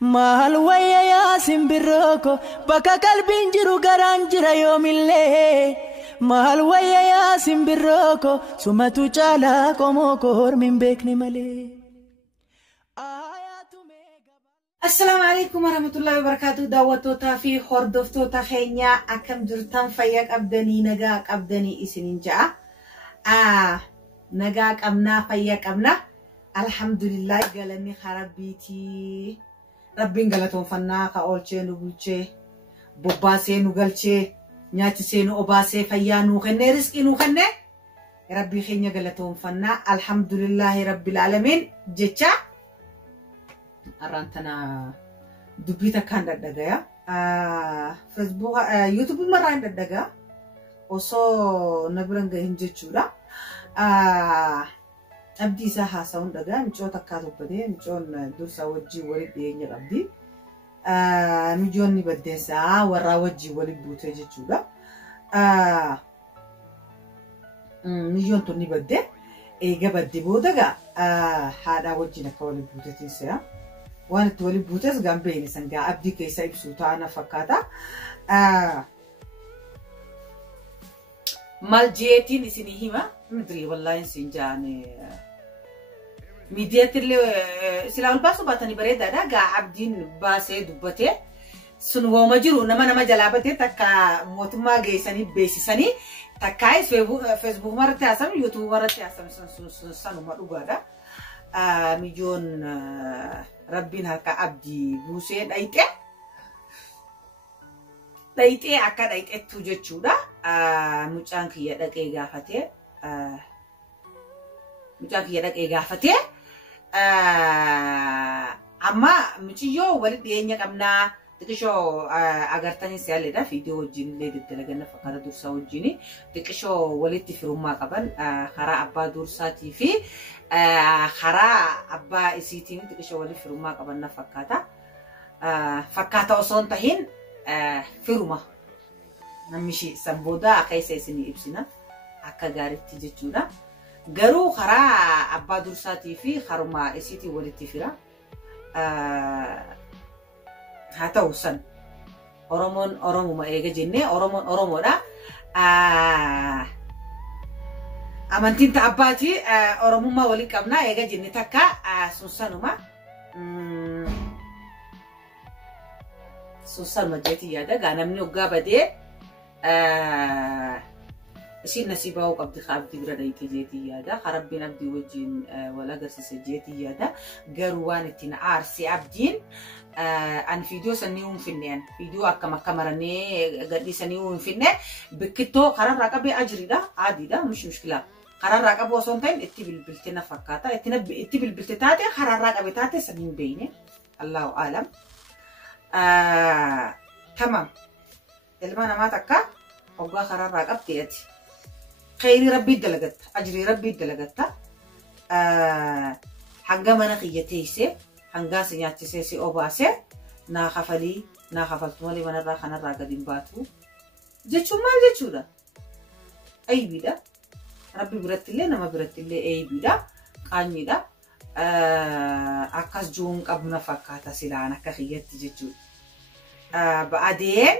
Maal wayya yaa simbirroo ko bakka qalbiin jiru garaan jira yoomillee. Maal wayya yaa simbirroo ko sumatu caalaa qomoo ko hormiin beekne malee. Assalamu alaikum warahmatullahi wabarakatuh. Daawwattoota fi hordoftoota keenya akkam jirtan fayyaa qabdanii nagaa qabdanii isiniin ja'a. Nagaa qabnaa fayyaa qabna. Alhamdulillah galanni rabbiiti. Rabbiin galatoonfannaa ka oolchee nu bulchee bobbaasee nu galchee nyaachisee nu obaasee fayyaa nu kennee rizqii nu kennee rabbii keenya galatoonfannaa alhamdulillahi rabbil alamin jecha arantana dubbii takkaan daddagaya Facebook YouTube marraan daddagaa osoo na biran gahin jechuudha. Abdii isaa haasa'uun dhagaa michoo takkaa tubbadee michoon dursa wajjii walitti dhiyeenya qabdi. Mijoonni baddeessaa warraa wajjii walitti buutee jechuudha. Mijoon tun ni baddee eega badde boodagaa haadhaa wajjiin akka walitti buutetiin se'a. Waan itti walitti buutes gambeen sangaa abdii keessa ibsuu taana fakkaata. Maal jeetiin isinii hima midrii wallaahin siin jaane miidiyaatti silaa ol baasuu baatanii bareedaadha. Gaa abdiin baasee dubbatee sun wooma jiru nama jalaa batee takka mootummaa geessanii beeksisanii takkaayis Facebook marratti haasamu YouTube marratti haasamu sanuma dhugaadha. Mijoon rabbiin harka abdii buusee dhayxee akka dhayxettuu jechuudha. Mucaan kiyya dhaqee gaafatee amma muciyyoo walitti dhiyeenya qabnaa xiqqishoo agartanii siyaalleedha. Viidiyoo wajjin illee daddalaganna fakkaata dursaa wajjin xiqqishoo walitti firummaa qaban karaa abbaa dursaatii fi karaa abbaa isiitiin xiqqishoo walitti firummaa qaban fakkaata. Fakkaata osoo hin tahin firuma namishi sanbooda akka isa isinii ibsina akka gaariitti jechuudha. Garuu karaa abbaa dursaatii fi haruma isiitii walitti fira. Haa ta'u san Oromoon Oromuma eega jennee Oromoon Oromoodha. Amantiin ta'a abbaati Oromummaa walii qabnaa eega jenne takka sun sanuma. Sunsanuma jeetii yaada gaa namni hoggaa badee isin nasiibaa hoo qabdi abdii bira dhayitee jeetii yaada. Rabbiin abdii wajjin wal agarsiise jeetii yaada. Garuu waan ittiin aarsee abdiin an viidiyoo sanii hin finne viidiyoo akkam akka marannee gadhiisanii hin finne bikkittoo kararraa qabee ajiriidha aadiidha mushkilaa. Kararraa qabu osoo hin ta'in itti bilbilte na fakkaata. Itti bilbilte taate kararraa qabe taate sanii hin beeyne. Allahu aalam. Tamam. Ilma namaa takka hoggaa kararraa qabdee ati. Khayrii rabbii dalagatta. Ajrii rabbii dalagatta. Hanga mana kiyya teessee hanga si nyaachisee si obaasee naa kafaltu malee manarraa kanarraa gadi hin baatu. Jechuun maal jechuudha? Aybiidha. Rabbi birattillee nama birattillee aybiidha. Qaanyiidha. Akkas juun qabna fakkaata silaan akka kiyyatti jechuudha. Ba'adeen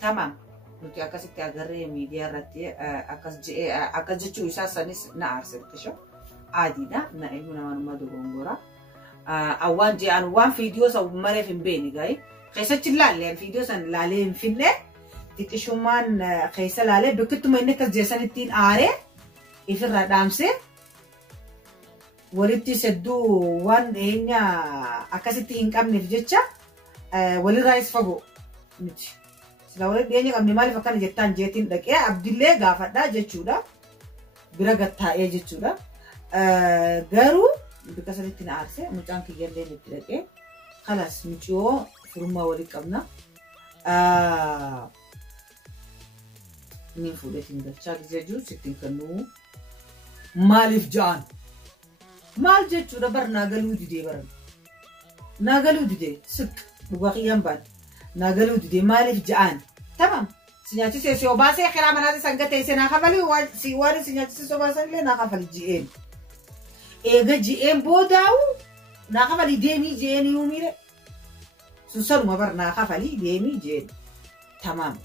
tamam nuti akkasitti agarree miidiyaa irratti akkas jechuu isaa sanis na aarse xiqqisho aadiidha. Na ilmu namanuma dogongora. Awwaan je'an waan viidiyoo san mareef hin beekne gaa'e keessatti ilaalleen viidiyoo san laalee hin finne xiqqishummaan keessa laalee bakkittuma inni akkas jeessan ittiin aaree ifirraa dhaamsee walitti sedduu waan dhiyeenya akkasitti hin qabneef jecha walirraayis fagoo miti. Sila walitti dhiyeenya qabne maaliif akkana jettaan jeetiin dhaqee abdillee gaafadhaa jechuudha. Bira gattaa'ee jechuudha. Garuu bika sanitti na aarse mucaan kiyyallee itti dhaqee kalas muciyoo firummaa walitti qabna. Inni fuudhetiin galchaa gizee jiru sittiin kannuu maaliif ja'an? Maal jechuudha bar naagaluu didee baran. Naagaluu didee sik dhugaa kiyyaan baan. Naagaluu didee maaliif ja'an? Tamam. Si nyaachisee si obaasee kiraa manaati sanga teessee naa kafali waan si nyaachisee si obaasan illee naa kafali ji'een. Eega ji'een boodaawu naa kafali deemii ji'een yuumire. سوسر ما برنا خفلي ديمي جيد تمام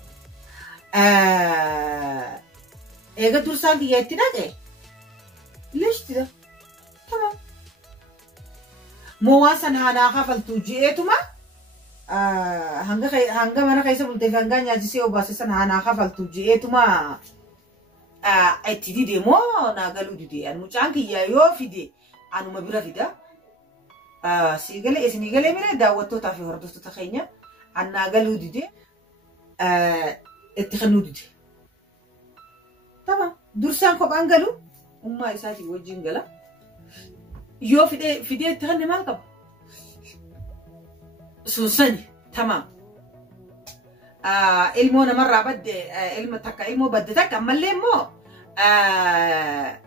إيه قدر ساقي يتنا إيه ليش تدا تمام مواسن هنا خفلتو جيتما hanga mana kaisa bulte hanga nyaji sio basesan hana khafaltu jeetuma etidi demo na galu dide an muchanki ya yo fide anu mabira fida sigale isnigale mire dawato ta fi hordosto ta khenya an na galu dide اتخنو dide tamam dursan ko bangalu umma isati wajingala yo fide اتخني malkab سوسني تمام المونا مرة بدي علم تكا علمو بدي تكا ملي مو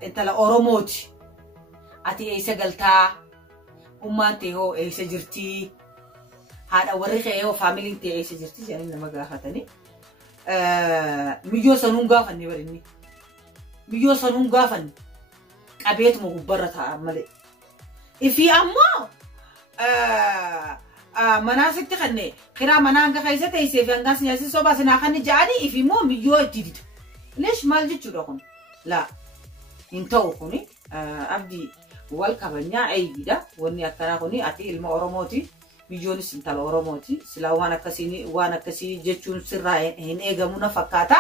انت لا اوروموتي اتي اي سجلتا امانتي هو اي سجرتي هذا وريخي هو فاميلي انتي اي سجرتي يعني لما قافتني ميو سنون قافني بريني ميو سنون قافني قبيت مغبرتها ملي في امو مناسك تخني خيرا منانك خيسة تيسي في انغاس نياسي صوبا سناخني جاني إفي مو ميو تيديد ليش مالجي تشورخون لا انتو خوني أبدي والكبنيا أي بيدا وني أكنا خوني أتي ilma Oromooti miyyoonis intala Oromooti sila waan akkasii jechuun sirraa hin eegamu na fakkaata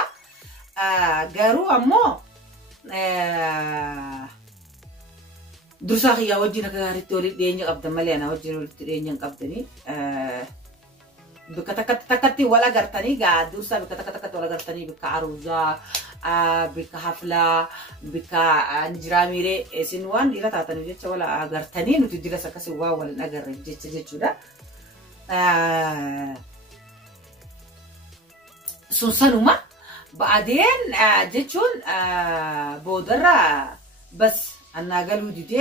garuu ammoo dursa khiyya wajjin akka gaariitti walitti dhiyeenya qabdan malee ana wajjin walitti dhiyeenya hin qabdanii bikka takkatti wal agartanii gaa dursa bikka takkatti wal agartanii bikka aruuzaa bikka haflaa bikka injiraamiiree isin waan dhiira taataniif jecha wal agartanii nuti diras akkasii waan wal hin agarre jechuudha. sun sanuma ba'adeen jechuun boodarra bas أنا قالوا ديدي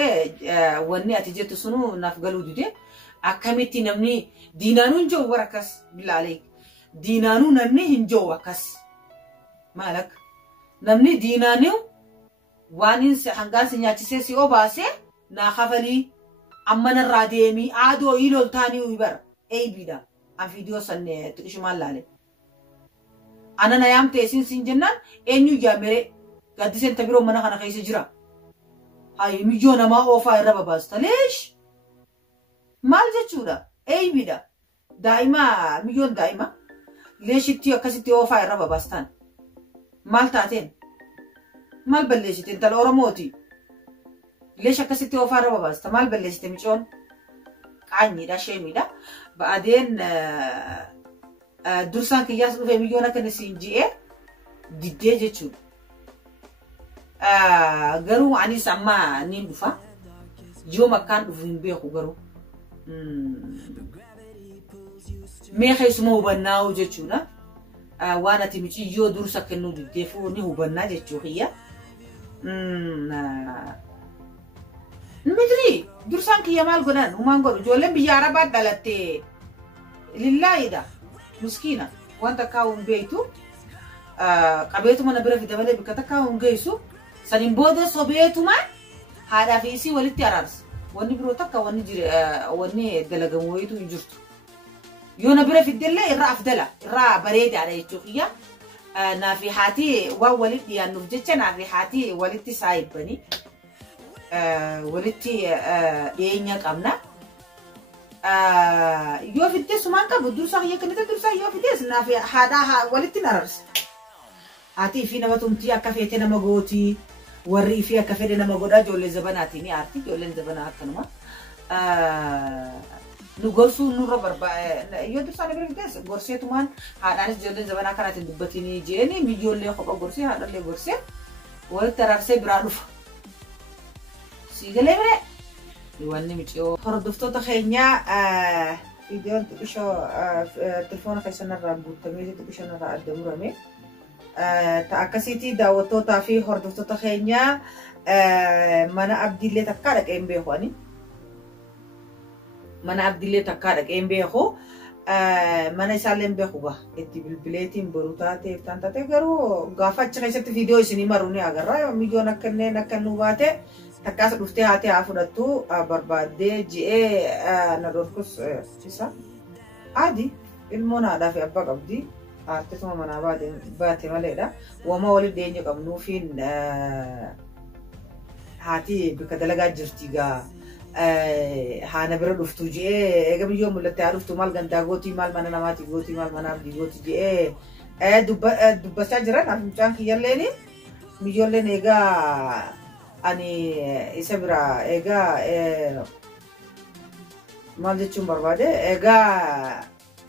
وني أتجت سنو ناف قالوا ديدي أكملتي نمني دينانون جو وركس بالله عليك دينانو نمني هنجو وكس مالك نمني دينانو وانين سحنقان سنياتي سي أوباسي ناخفلي أمنا الراديمي عادو إيلول تاني ويبر أي بيدا أن فيديو سنة تكشمال لالي أنا نيام تيسين سنجنان إنيو جامري قد سنتبرو منا خانا خيس جرا هاي مليون ما أوفا الربا باستا ليش؟ مال جتشورا أي بيدا دايما مليون دايما ليش تيو كسيتي أوفا الربا باستان مال تاتين مال بلشت انت الأورموتي ليش كسيتي أوفا الربا باستا مال بلشت ميشون عني دا شيء ميدا بعدين درسان كياس في مليون كنسين جي ديدي جتشو garu ani sama ni dufa jo makan dufin be ko garu me khay sumo bannaw je chuna wana timichi yo dursa kenu defu ni hubanna je chuhiya midri dursan ki yamal gonan umango jole biyara badalate lillahi da miskina wanda kaun beitu qabeetu mana bira fi dabale bikata kaun geisu sanin boda sobeetu ma hada fi isi walitti arars wani biro takka wani jire wani dalaga moyitu injurtu yona bira fi dalla irra afdala irra bareda ala yechuqiya na fi hati wa walidi ya nufjecha na fi hati walitti saibani walitti yeenya qabna yo fi des manka budursa yaknita dursa yo fi des na fi hada walitti narars ati fi nabatumti akafete na magoti warri fi akafete na magoda jolle zabanati ni arti jolle zabana kanuma nu gorsu nu robar ba yo dursa na birdes gorsetu man hadanis jolle zabana kanati dubbatini jeni mi jolle khoba gorsi hadalle gorse wal tararse bradu sigale bre يواني متيو هردفتو تخينيا فيديو تكشو تلفون خيسنا الرابط تميزي تكشو نرى الدمرمي تأكسيتي داوتو تافي هردفتو تخينيا mana abdille takkaadha qeen beeku ani mana abdille takkaadha qeen beeku mana isaallee beeku gaa itti bilbileetiin boruu taatee iftaan taatee garuu gaafa achi keessatti viidiyoo isinii maruu ni agarra mijoon akkanneen akka nu baate takkaas dhuftee haatee haa fudhattu barbaaddee ji'ee na dhorkus isa عادي المونا دا في أبا قبدي أرتسم منا باتي ماليدا وما ولد دينجو قمنو فين هاتي بكدلقات جرتيغا هانا برا دفتو جي ايغا بيوم اللي تعرفتو مال غندا غوتي مال مانا نماتي غوتي مال مانا عبدي غوتي جي دبسا جران أفمشان كياليني ميجولين ايغا أني إسابرا ايغا مال جتشون بربادة ايغا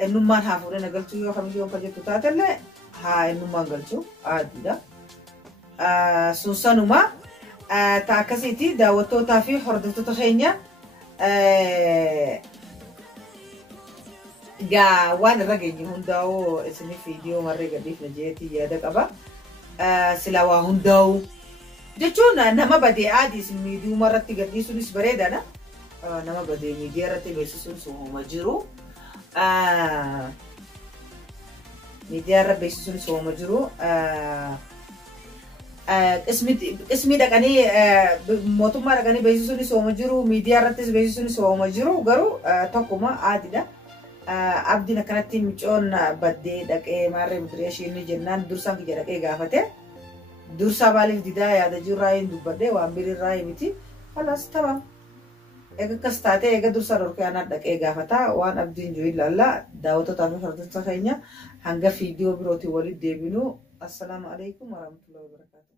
النمان هافورين اقلتو يو خمس يوم كجتو تاتلي ها النمان قلتو عادي دا سنسانوما تاكسيتي داوتو تافي حردتو تخينيا جا وان رجعي هنداو اسمي فيديو مرة قديف نجيتي يا دكابا سلاوا هنداو جتشونا نما بدي عادي اسمي فيديو مرة تقدي سونس بريدا نا نما بدي ميديا رتي بيسون سو مجرو ميديا رت بيسون سو مجرو اسمي دكاني موتوما دكاني بيسوني سوما جرو ميديا راتس بيسوني سوما جرو غرو توكوما عادي دا عبدي نكنتي ميچون بدي دكه ماري مدريشيني جنان درسان كي دكه غافته درسا بالي ديدا يا دجو راين دبده وامبيري راي ميتي خلاص تمام اگه كستاته اگه درسا روركي انا دكه غافتا وان عبدي جوي لالا داوتو تافي فرد تخينيا هنگا فيديو بروتي ولي ديبينو السلام عليكم ورحمه الله وبركاته